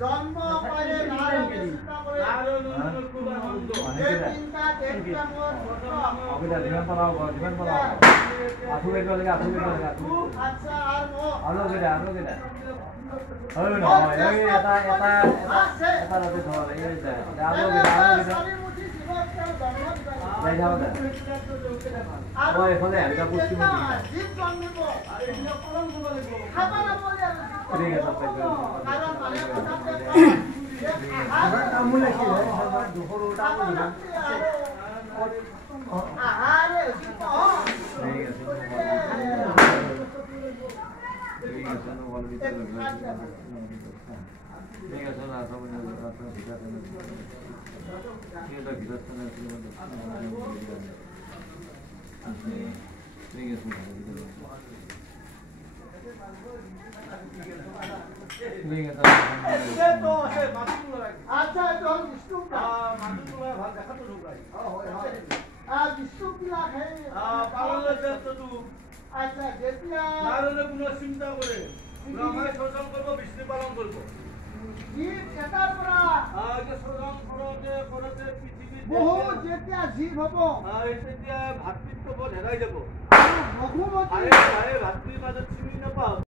জন্ম পায়ে নারায়ণ চিন্তা করে নারায়ণ খুব আনন্দ এই চিন্তা দেখলাম অবিদা জীবন পালাও আসুবে চলে আচ্ছা আর ও আলো গেদা আলো না এই এটা রাতে ধরে এই আলো গেদা যাই যাও দা ওই ফলে এটা পুষ্টি মন্দির জীব জন্মব আর এটা কলম বলে খাবা না বলে ঠিক আছে কারণ মানে আমুলে কি হয় সবার দুপুর উল্টা বলি আরে ঠিক আছে ঠিক আছে নো বল ভিতরে ঠিক আছে না সব না রাস্তা ঠিক আছে এটা ভিতরে না ঠিক আছে আচ্ছা তো বিষ্ণু মাতুলা ভাগ দেখা তো লোক বিষ্ণু কিলা হে পাললে তো তু আচ্ছা যেতিয়া নারনে কোনো চিন্তা করে ব্রহ্মায় শোষণ করব বিষ্ণু পালন করব জীব এটার পরা যে শোষণ করতে পৃথিবী বহু যেতিয়া জীব হব তেতিয়া ভাতৃত্ববোধ হেৰাই যাব বহুমতি আৰে ভাতৃৰ মাজত চিনি নাপাও